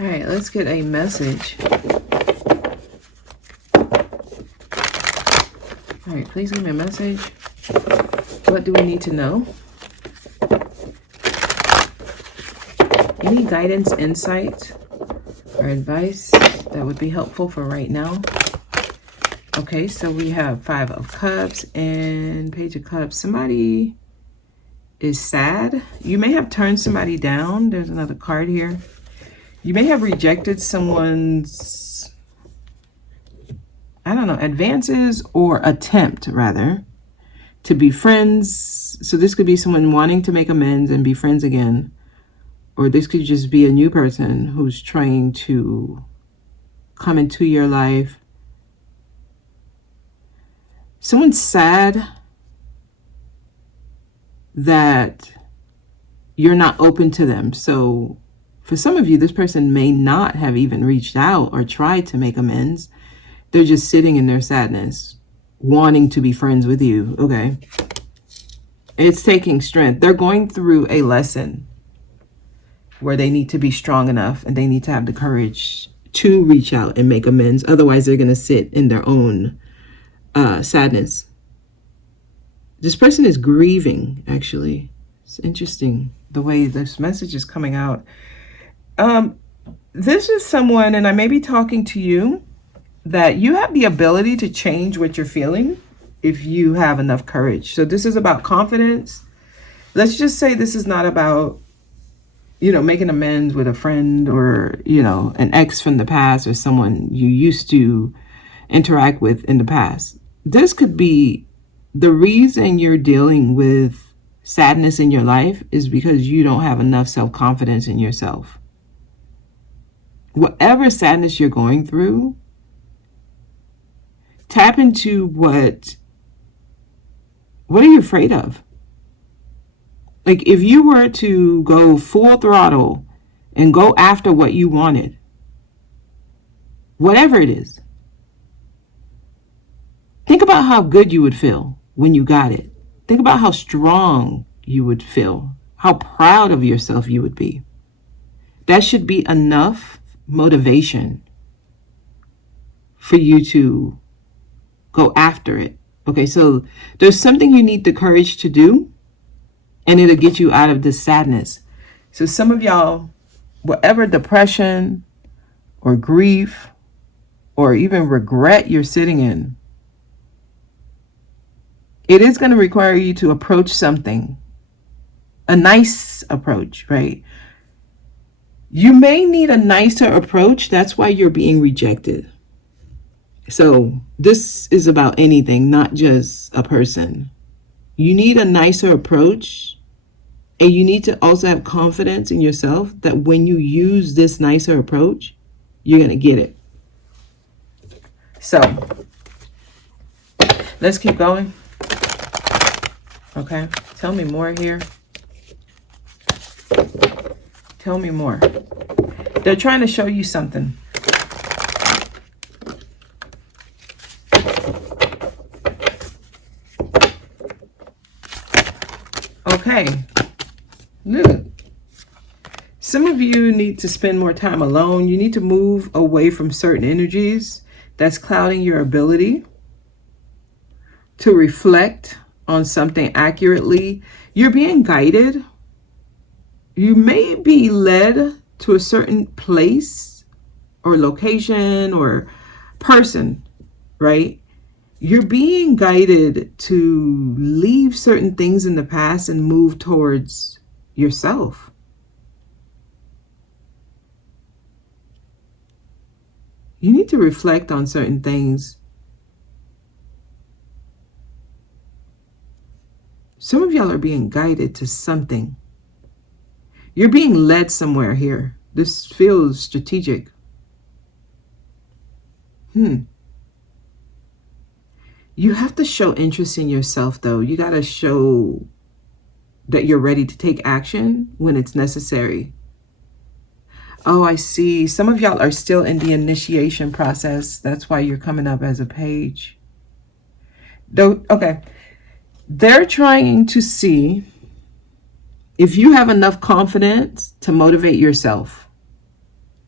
All right, let's get a message. All right, please give me a message. What do we need to know? Any guidance, insight, or advice that would be helpful for right now? Okay, so we have 5 of Cups and Page of Cups. Somebody is sad. You may have turned somebody down. There's another card here. You may have rejected someone's, I don't know, advances or attempt, rather, to be friends. So this could be someone wanting to make amends and be friends again. Or this could just be a new person who's trying to come into your life. Someone's sad that you're not open to them. So for some of you, this person may not have even reached out or tried to make amends. They're just sitting in their sadness, wanting to be friends with you. Okay. It's taking strength. They're going through a lesson where they need to be strong enough and they need to have the courage to reach out and make amends. Otherwise, they're going to sit in their own sadness. This person is grieving, actually. It's interesting the way this message is coming out. This is someone, and I may be talking to you, that you have the ability to change what you're feeling if you have enough courage. So this is about confidence. Let's just say this is not about, making amends with a friend or, an ex from the past or someone you used to interact with in the past. This could be the reason you're dealing with sadness in your life is because you don't have enough self-confidence in yourself. Whatever sadness you're going through, tap into what are you afraid of? Like if you were to go full throttle and go after what you wanted, whatever it is, think about how good you would feel when you got it. Think about how strong you would feel, how proud of yourself you would be. That should be enough motivation for you to go after it. Okay, so there's something you need the courage to do, and it'll get you out of this sadness. So some of y'all, whatever depression or grief or even regret you're sitting in, it is going to require you to approach something, a nice approach, right? You may need a nicer approach. That's why you're being rejected. So this is about anything, not just a person. You need a nicer approach, and you need to also have confidence in yourself that when you use this nicer approach, you're going to get it. So let's keep going. Okay, tell me more here. Tell me more. They're trying to show you something. Okay, look. Some of you need to spend more time alone. You need to move away from certain energies that's clouding your ability to reflect on something accurately. You're being guided. You may be led to a certain place or location or person, right? You're being guided to leave certain things in the past and move towards yourself. You need to reflect on certain things. Some of y'all are being guided to something. You're being led somewhere here. This feels strategic. You have to show interest in yourself, though. You got to show that you're ready to take action when it's necessary. Oh, I see. Some of y'all are still in the initiation process. That's why you're coming up as a page. Though, okay. They're trying to see if you have enough confidence to motivate yourself.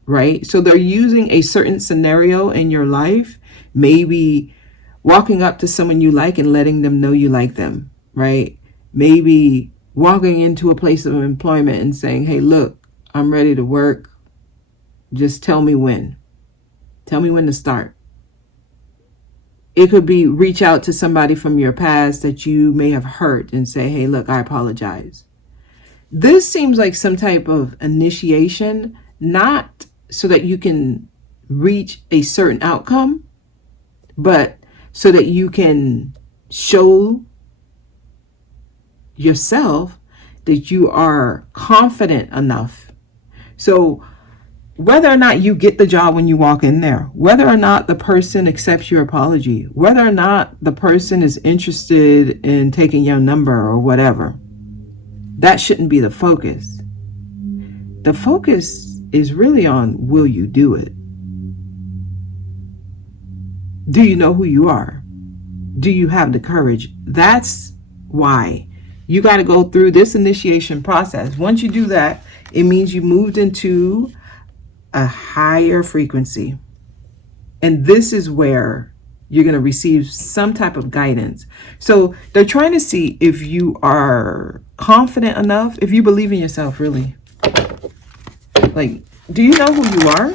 right? So they're using a certain scenario in your life, maybe walking up to someone you like and letting them know you like them, right? Maybe walking into a place of employment and saying, hey, look, I'm ready to work. Just tell me when. Tell me when to start. It could be reach out to somebody from your past that you may have hurt and say, hey, look, I apologize. This seems like some type of initiation, not so that you can reach a certain outcome, but so that you can show yourself that you are confident enough. So whether or not you get the job when you walk in there, whether or not the person accepts your apology, whether or not the person is interested in taking your number or whatever, that shouldn't be the focus. The focus is really on, will you do it? Do you know who you are? Do you have the courage? That's why you got to go through this initiation process. Once you do that, it means you moved into a higher frequency. And this is where you're going to receive some type of guidance. So they're trying to see if you are confident enough, if you believe in yourself, really. Like, do you know who you are?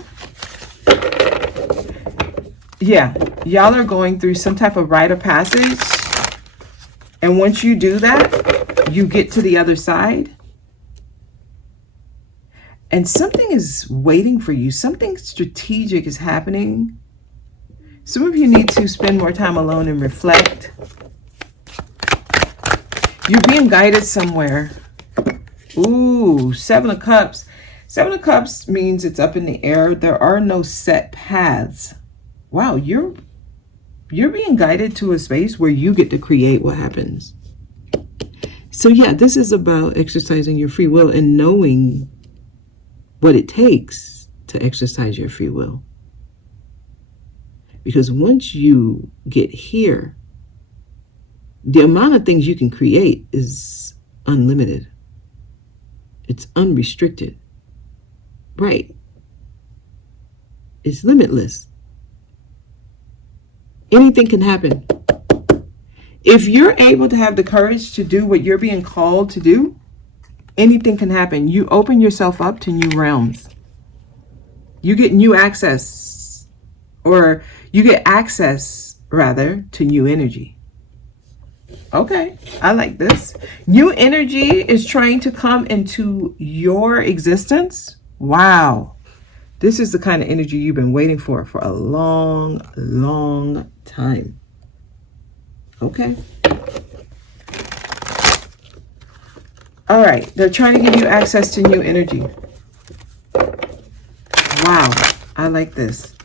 Yeah, y'all are going through some type of rite of passage. And once you do that, you get to the other side. And something is waiting for you. Something strategic is happening. Some of you need to spend more time alone and reflect. You're being guided somewhere. Ooh, 7 of Cups. 7 of Cups means it's up in the air. There are no set paths. Wow, you're being guided to a space where you get to create what happens. So yeah, this is about exercising your free will and knowing what it takes to exercise your free will. Because once you get here, the amount of things you can create is unlimited. It's unrestricted. Right. It's limitless. Anything can happen. If you're able to have the courage to do what you're being called to do, anything can happen. You open yourself up to new realms. You get new access, or you get access, rather, to new energy. Okay, I like this. New energy is trying to come into your existence. Wow. This is the kind of energy you've been waiting for a long, long time. Okay. All right. They're trying to give you access to new energy. Wow. I like this.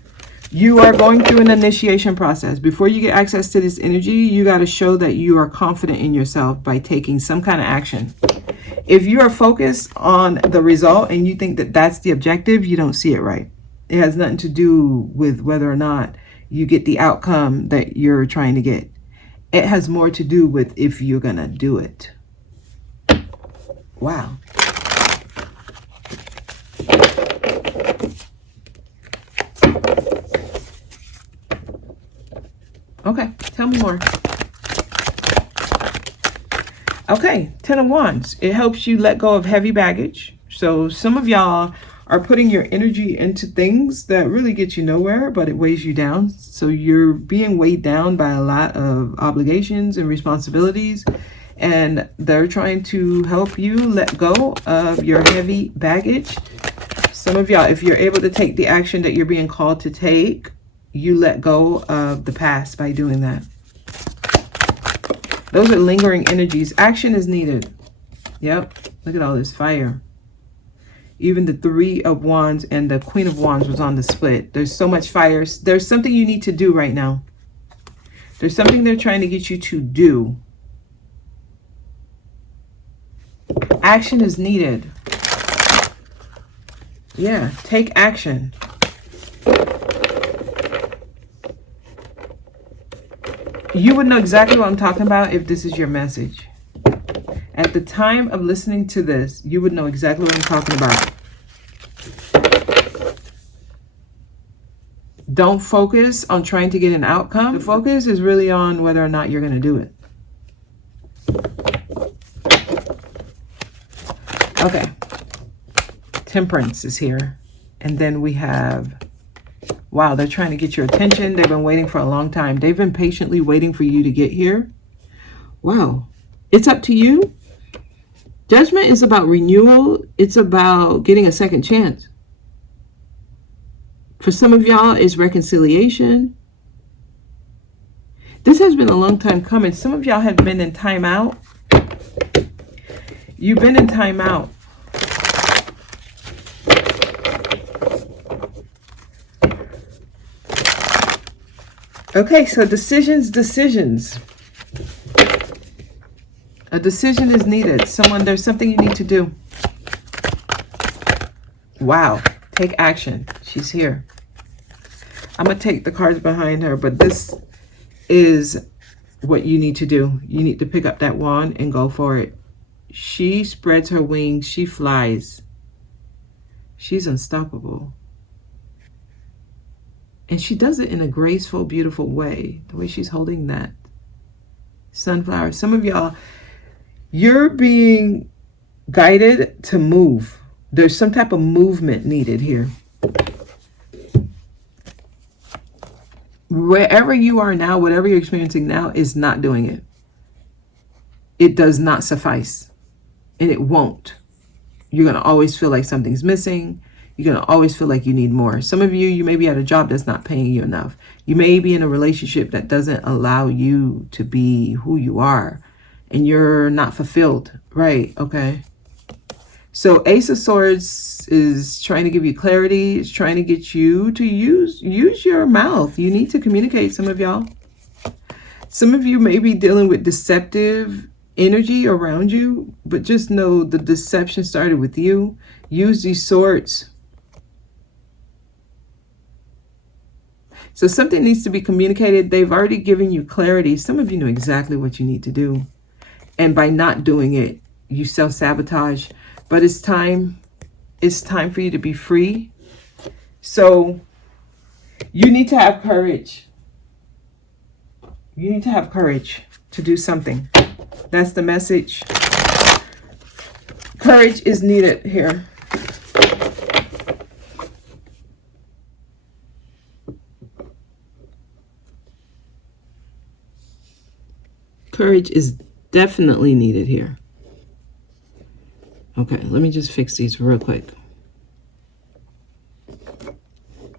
You are going through an initiation process. Before you get access to this energy, you got to show that you are confident in yourself by taking some kind of action. If you are focused on the result and you think that that's the objective, you don't see it right. It has nothing to do with whether or not you get the outcome that you're trying to get. It has more to do with if you're going to do it. Wow. Okay, tell me more. Okay, 10 of Wands. It helps you let go of heavy baggage. So some of y'all are putting your energy into things that really get you nowhere, but it weighs you down. So you're being weighed down by a lot of obligations and responsibilities, and they're trying to help you let go of your heavy baggage. Some of y'all, if you're able to take the action that you're being called to take, you let go of the past by doing that. Those are lingering energies. Action is needed. Yep. Look at all this fire. Even the 3 of Wands and the Queen of Wands was on the split. There's so much fire. There's something you need to do right now. There's something they're trying to get you to do. Action is needed. Yeah. Take action. You would know exactly what I'm talking about if this is your message. At the time of listening to this, you would know exactly what I'm talking about. Don't focus on trying to get an outcome. The focus is really on whether or not you're going to do it. Okay. Temperance is here. And then we have, wow, they're trying to get your attention. They've been waiting for a long time. They've been patiently waiting for you to get here. Wow. It's up to you. Judgment is about renewal. It's about getting a second chance. For some of y'all, it's reconciliation. This has been a long time coming. Some of y'all have been in timeout. You've been in timeout. Okay, so decisions. A decision is needed. There's something you need to do. Wow. Take action. She's here. I'm going to take the cards behind her, but this is what you need to do. You need to pick up that wand and go for it. She spreads her wings. She flies. She's unstoppable. And she does it in a graceful, beautiful way. The way she's holding that sunflower. Some of y'all, you're being guided to move. There's some type of movement needed here. Wherever you are now, whatever you're experiencing now is not doing it. It does not suffice. And it won't. You're going to always feel like something's missing. You're going to always feel like you need more. Some of you, you may be at a job that's not paying you enough. You may be in a relationship that doesn't allow you to be who you are. And you're not fulfilled. Right. Okay. So Ace of Swords is trying to give you clarity. It's trying to get you to use your mouth. You need to communicate, some of y'all. Some of you may be dealing with deceptive energy around you, but just know the deception started with you. Use these swords. So something needs to be communicated. They've already given you clarity. Some of you know exactly what you need to do. And by not doing it, you self-sabotage. But it's time for you to be free. So you need to have courage. You need to have courage to do something. That's the message. Courage is needed here. Courage is definitely needed here. Okay, let me just fix these real quick.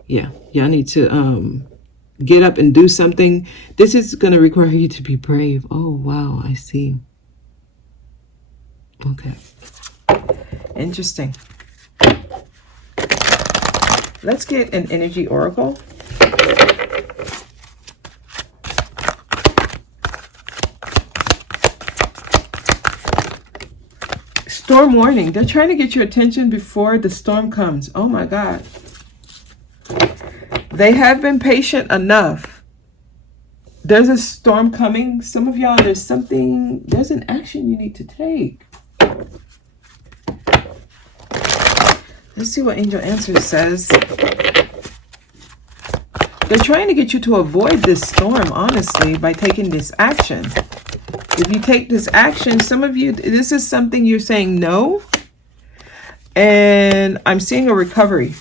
Yeah, y'all need to get up and do something. This is going to require you to be brave. Oh, wow, I see. Okay. Interesting. Let's get an energy oracle. Storm warning. They're trying to get your attention before the storm comes. Oh my God. They have been patient enough. There's a storm coming. Some of y'all, there's an action you need to take. Let's see what Angel Answers says. They're trying to get you to avoid this storm, honestly, by taking this action. If you take this action, some of you, this is something you're saying no. And I'm seeing a recovery.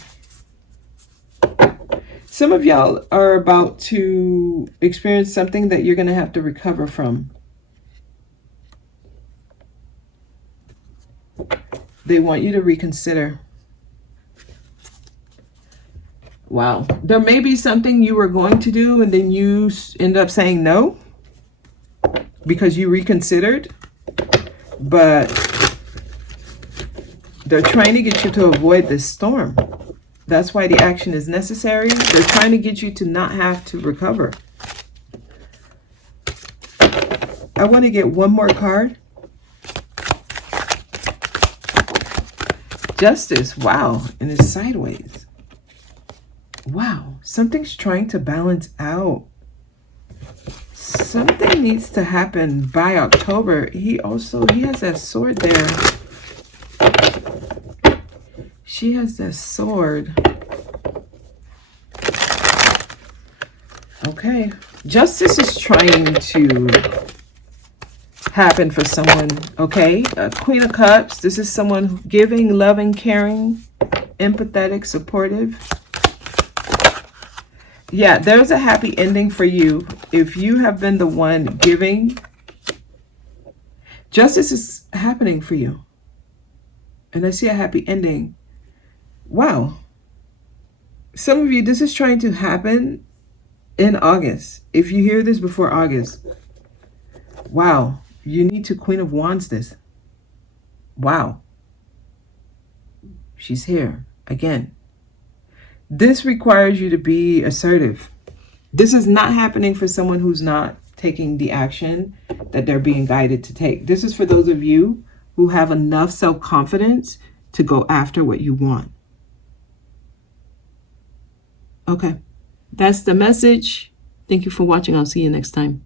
Some of y'all are about to experience something that you're going to have to recover from. They want you to reconsider. Wow. There may be something you were going to do and then you end up saying no because you reconsidered. But they're trying to get you to avoid this storm. That's why the action is necessary. They're trying to get you to not have to recover. I want to get one more card. Justice. Wow. And it's sideways. Wow. Something's trying to balance out. Something needs to happen by October. He has that sword there. She has that sword. Okay. Justice is trying to happen for someone, okay? Queen of Cups. This is someone giving, loving, caring, empathetic, supportive. Yeah, there's a happy ending for you. If you have been the one giving, justice is happening for you. And I see a happy ending. Wow. Some of you, this is trying to happen in August. If you hear this before August, wow, you need to Queen of Wands this. Wow. She's here again. This requires you to be assertive. This is not happening for someone who's not taking the action that they're being guided to take. This is for those of you who have enough self-confidence to go after what you want. Okay, that's the message. Thank you for watching. I'll see you next time.